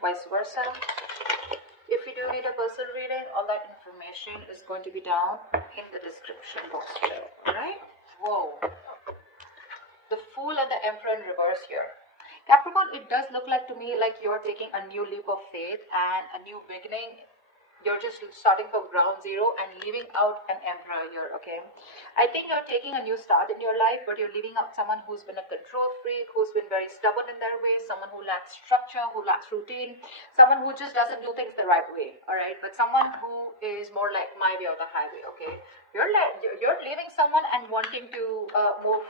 vice versa. If you do need a personal reading, all that information is going to be down in the description box below. Alright? Whoa. The Fool and the Emperor in reverse here. Capricorn, it does look like to me like you're taking a new leap of faith and a new beginning. You're just starting from ground zero and leaving out an emperor here, okay? I think you're taking a new start in your life, but you're leaving out someone who's been a control freak, who's been very stubborn in their way, someone who lacks structure, who lacks routine, someone who just doesn't do things the right way, all right? But someone who is more like my way or the highway, okay? You're leaving someone and wanting to move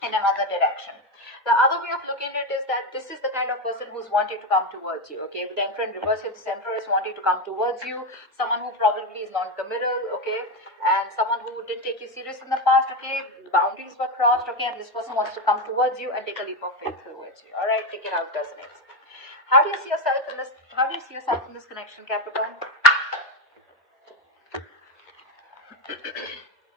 in another direction. The other way of looking at it is that this is the kind of person who's wanting to come towards you, okay? With the Emperor in reverse, this Emperor is wanting to come towards you, someone who probably is non-committal, okay? And someone who didn't take you serious in the past, okay? Boundaries were crossed, okay? And this person wants to come towards you and take a leap of faith towards you, all right? Take it out, doesn't it? How do you see yourself in this? How do you see yourself in this connection, Capricorn?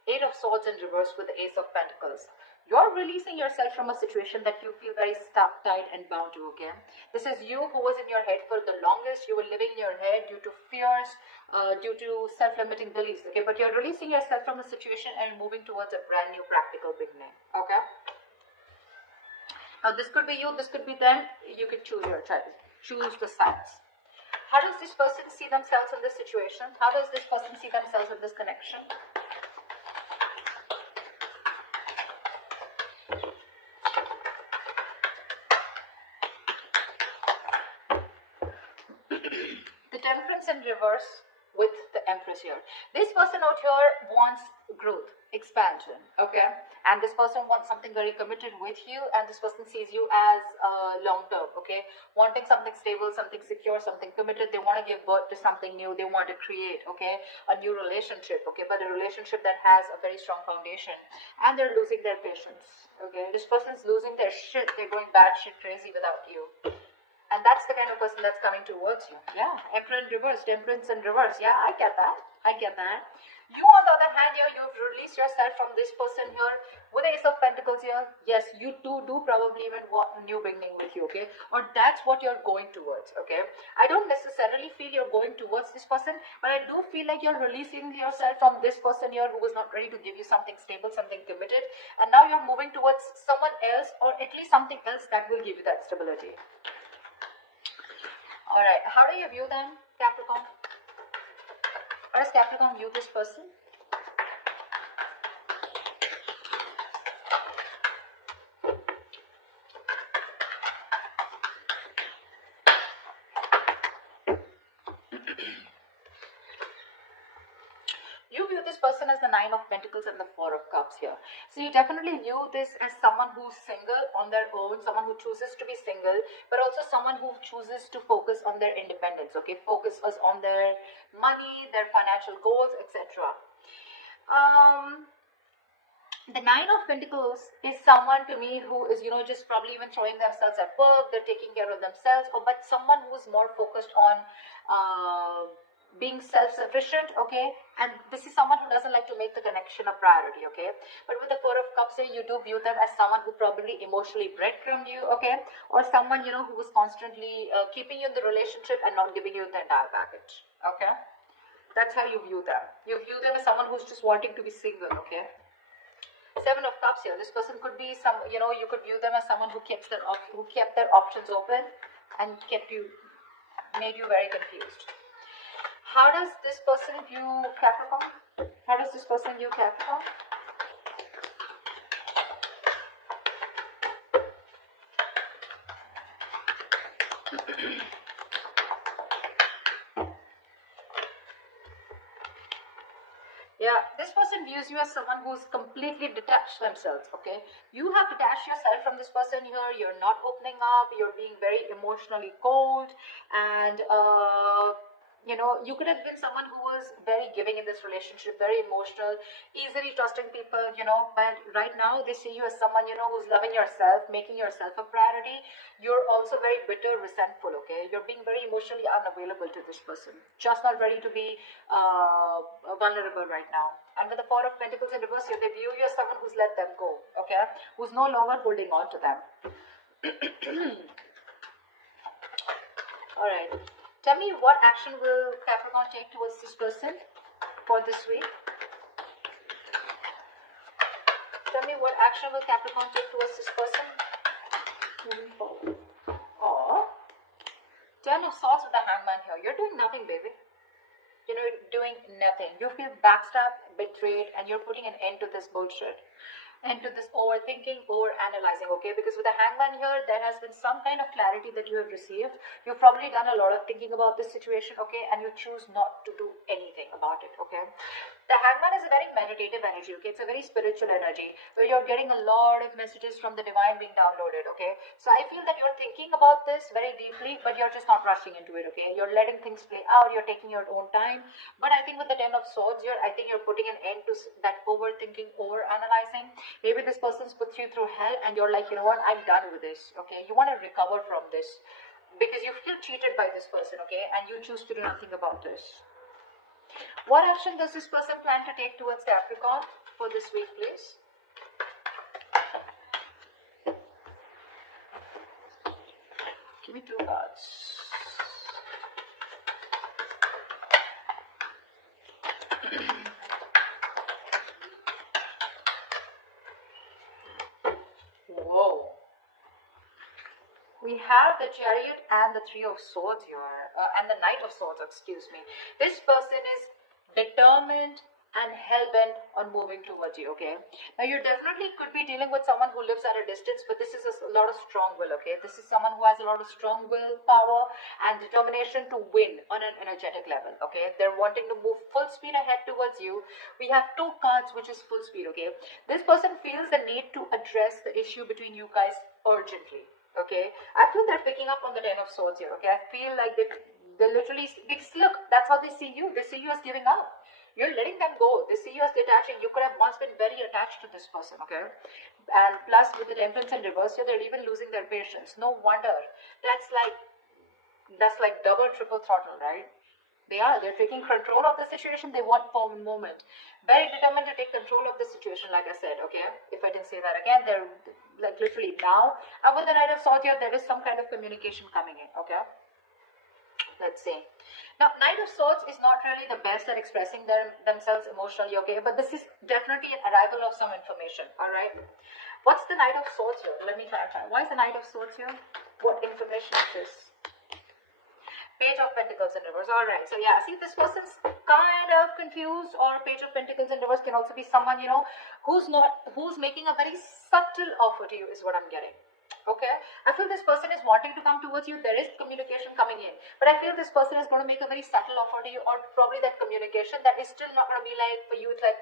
Eight of Swords in reverse with the Ace of Pentacles. You're releasing yourself from a situation that you feel very stuck, tied, and bound to, okay? This is you who was in your head for the longest. You were living in your head due to fears, due to self-limiting beliefs, okay? But you're releasing yourself from a situation and moving towards a brand new practical beginning, okay? Now, this could be you, this could be them. You could choose your choice. Choose the sides. How does this person see themselves in this situation? How does this person see themselves in this connection? In reverse with the Empress here. This person out here wants growth, expansion, okay? And this person wants something very committed with you, and this person sees you as long term, okay? Wanting something stable, something secure, something committed. They want to give birth to something new. They want to create, okay, a new relationship, okay, but a relationship that has a very strong foundation. And they're losing their patience, okay? This person's losing their shit. They're going batshit crazy without you. And that's the kind of person that's coming towards you. Yeah, Emperor in reverse, Temperance in reverse. Yeah, I get that. I get that. You, on the other hand, here, you've released yourself from this person here with the Ace of Pentacles here. Yes, you do probably even want a new beginning with you, okay? Or that's what you're going towards, okay? I don't necessarily feel you're going towards this person, but I do feel like you're releasing yourself from this person here who was not ready to give you something stable, something committed. And now you're moving towards someone else, or at least something else that will give you that stability. Alright, how do you view them, Capricorn? How does Capricorn view this person? You view this person as the Nine of Pentacles and the Four of Cups here. So you definitely view this as someone who's single on their own, someone who chooses to be single, but also someone who chooses to focus on their independence, okay? Focus on their money, their financial goals, etc. The Nine of Pentacles is someone to me who is, you know, just probably even throwing themselves at work, they're taking care of themselves, but someone who's more focused on being self-sufficient, okay? And this is someone who doesn't like to make the connection a priority, okay? But with the Four of Cups here, you do view them as someone who probably emotionally breadcrumbed you, okay? Or someone, you know, who was constantly keeping you in the relationship and not giving you the entire package, okay? That's how you view them. You view them as someone who's just wanting to be single, okay? Seven of Cups here. This person could be some, you know, you could view them as someone who kept their options open and made you very confused. How does this person view Capricorn? How does this person view Capricorn? Yeah, this person views you as someone who's completely detached themselves, okay? You have detached yourself from this person here. You're not opening up. You're being very emotionally cold. And, you know, you could have been someone who was very giving in this relationship, very emotional, easily trusting people, you know. But right now, they see you as someone, you know, who's loving yourself, making yourself a priority. You're also very bitter, resentful, okay? You're being very emotionally unavailable to this person. Just not ready to be vulnerable right now. And with the Four of Pentacles in reverse here, they view you as someone who's let them go, okay? Who's no longer holding on to them. All right. Tell me, what action will Capricorn take towards this person for this week? Tell me, what action will Capricorn take towards this person moving forward? Or 10 of Swords with the Hangman here. You're doing nothing, baby. You're doing nothing. You feel backstabbed, betrayed, and you're putting an end to this bullshit, into this overthinking, over-analyzing, okay? Because with the Hangman here, there has been some kind of clarity that you have received. You've probably done a lot of thinking about this situation, okay? And you choose not to do anything about it, okay? The Hangman is a very meditative energy, okay? It's a very spiritual energy where you're getting a lot of messages from the divine being downloaded, okay? So I feel that you're thinking about this very deeply, but you're just not rushing into it, okay? You're letting things play out, you're taking your own time. But I think with the 10 of Swords here, I think you're putting an end to that overthinking, over-analyzing. Maybe this person's put you through hell and you're like, you know what, I'm done with this, okay? You want to recover from this because you feel cheated by this person, okay? And you choose to do nothing about this. What action does this person plan to take towards Capricorn for this week, please? Give me 2 cards. Whoa. We have the Chariot and the 3 of Swords here, and the Knight of Swords, excuse me. This person is determined and hell-bent on moving towards you, okay? Now, you definitely could be dealing with someone who lives at a distance, but this is a lot of strong will, okay? This is someone who has a lot of strong will power and determination to win on an energetic level, okay? They're wanting to move full speed ahead towards you. We have 2 cards, which is full speed, okay? This person feels the need to address the issue between you guys urgently. Okay, I feel they're picking up on the 10 of Swords here. Okay, I feel like they literally, because look, that's how they see you. They see you as giving up. You're letting them go. They see you as detaching. You could have once been very attached to this person. Okay, and plus with the Temperance in reverse here, they're even losing their patience. No wonder. That's like double, triple throttle, right? They're taking control of the situation. They want for a moment. Very determined to take control of the situation, like I said, okay? If I didn't say that again, they're like literally now. And with the Knight of Swords here, there is some kind of communication coming in, okay? Let's see. Now, Knight of Swords is not really the best at expressing themselves emotionally, okay? But this is definitely an arrival of some information, all right? What's the Knight of Swords here? Let me clarify. Why is the Knight of Swords here? What information is this? Page of Pentacles in reverse. All right. So yeah, see, this person's kind of confused, or Page of Pentacles in reverse can also be someone, you know, who's making a very subtle offer to you is what I'm getting. Okay, I feel this person is wanting to come towards you. There is communication coming in, but I feel this person is going to make a very subtle offer to you, or probably that communication that is still not going to be like, for you, it's like,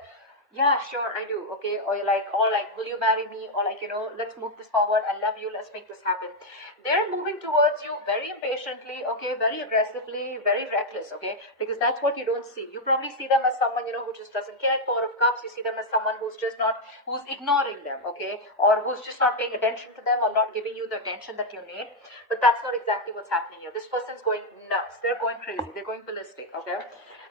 yeah, sure, I do, okay, or you're like, or like, will you marry me, or like, you know, let's move this forward, I love you, let's make this happen. They're moving towards you very impatiently, okay, very aggressively, very reckless, okay, because that's what you don't see. You probably see them as someone, you know, who just doesn't care. 4 of Cups, you see them as someone who's just not, who's ignoring them, okay, or who's just not paying attention to them, or not giving you the attention that you need. But that's not exactly what's happening here. This person's going nuts, they're going crazy, they're going ballistic, okay,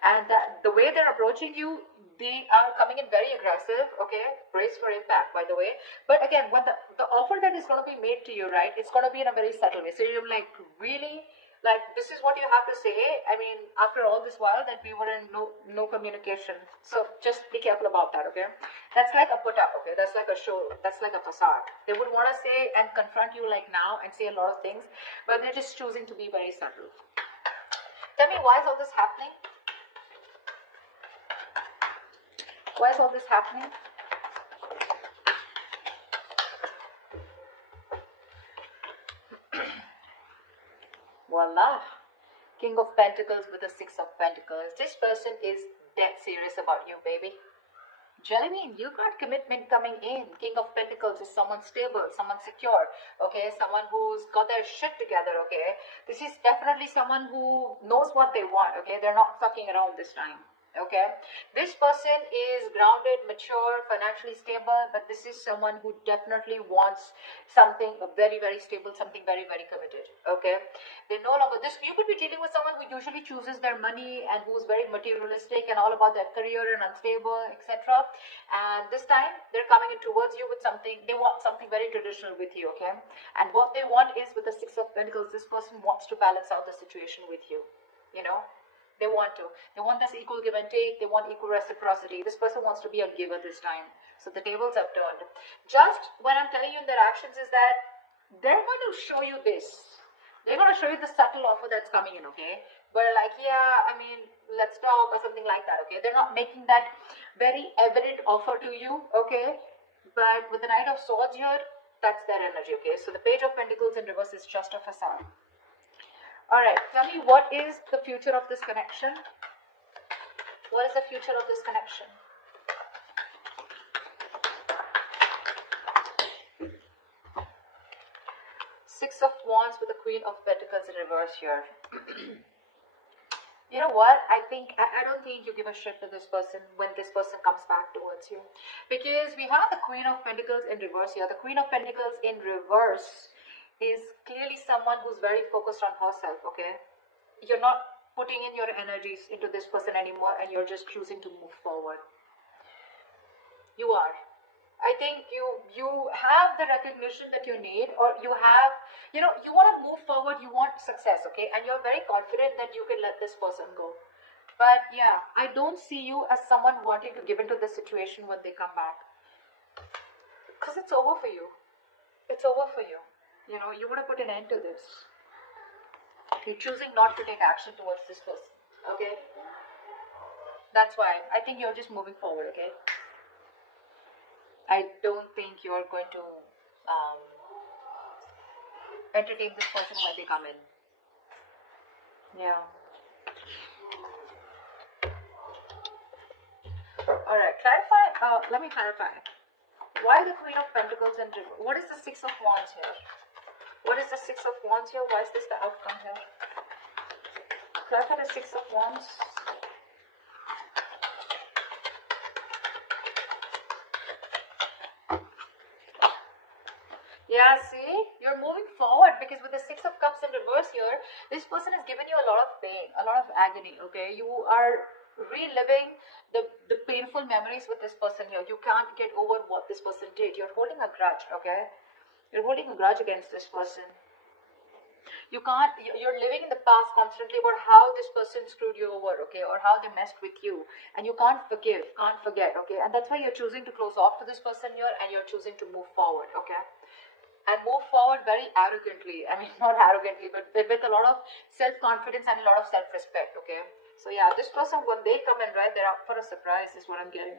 and the way they're approaching you, they are coming in very aggressive, okay, brace for impact, by the way. But again, when the offer that is going to be made to you, right, it's going to be in a very subtle way. So you're like, really, like, this is what you have to say? I mean, after all this while that we were in no communication. So just be careful about that, okay? That's like a put up, okay? That's like a show, that's like a facade. They would want to say and confront you like now and say a lot of things, but they're just choosing to be very subtle. Tell me, why is all this happening? Why is all this happening? Voila. King of Pentacles with the 6 of Pentacles. This person is dead serious about you, baby. Jellybean, you got commitment coming in. King of Pentacles is someone stable, someone secure, okay? Someone who's got their shit together, okay? This is definitely someone who knows what they want, okay? They're not fucking around this time. Okay, this person is grounded, mature, financially stable, but this is someone who definitely wants something very, very stable, something very, very committed. Okay, they no longer this. You could be dealing with someone who usually chooses their money and who's very materialistic and all about their career and unstable, etc. And this time they're coming in towards you with something. They want something very traditional with you. Okay, and what they want is with the Six of Pentacles, this person wants to balance out the situation with you. You know. They want to. They want this equal give and take. They want equal reciprocity. This person wants to be a giver this time. So the tables have turned. Just what I'm telling you in their actions is that they're going to show you this. They're going to show you the subtle offer that's coming in, okay? But like, yeah, I mean, let's talk or something like that, okay? They're not making that very evident offer to you, okay? But with the Knight of Swords here, that's their energy, okay? So the Page of Pentacles in reverse is just a facade. Alright, tell me, what is the future of this connection? What is the future of this connection? Six of Wands with the Queen of Pentacles in reverse here. You know what? I don't think you give a shit to this person when this person comes back towards you. Because we have the Queen of Pentacles in reverse here. The Queen of Pentacles in reverse is clearly someone who's very focused on herself, okay? You're not putting in your energies into this person anymore and you're just choosing to move forward. You are. I think you have the recognition that you need, or you have, you know, you want to move forward, you want success, okay? And you're very confident that you can let this person go. But yeah, I don't see you as someone wanting to give into the situation when they come back. Because it's over for you. It's over for you. You know, you want to put an end to this. You're choosing not to take action towards this person, okay? That's why. I think you're just moving forward, okay? I don't think you're going to entertain this person when they come in. Yeah. Alright, clarify. Let me clarify. Why the Queen of Pentacles and what is the Six of Wands here? What is the Six of Wands here? Why is this the outcome here? Clarify the Six of Wands. Yeah, see? You're moving forward because with the Six of Cups in reverse here, this person has given you a lot of pain, a lot of agony, okay? You are reliving the painful memories with this person here. You can't get over what this person did. You're holding a grudge, okay? You're holding a grudge against this person. You're living in the past constantly about how this person screwed you over, okay, or how they messed with you, and you can't forgive, can't forget, okay, and that's why you're choosing to close off to this person here, and you're choosing to move forward, okay, and move forward very arrogantly. I mean, not arrogantly, but with a lot of self-confidence and a lot of self-respect, okay. So yeah, this person, when they come in, right, they're up for a surprise is what I'm getting.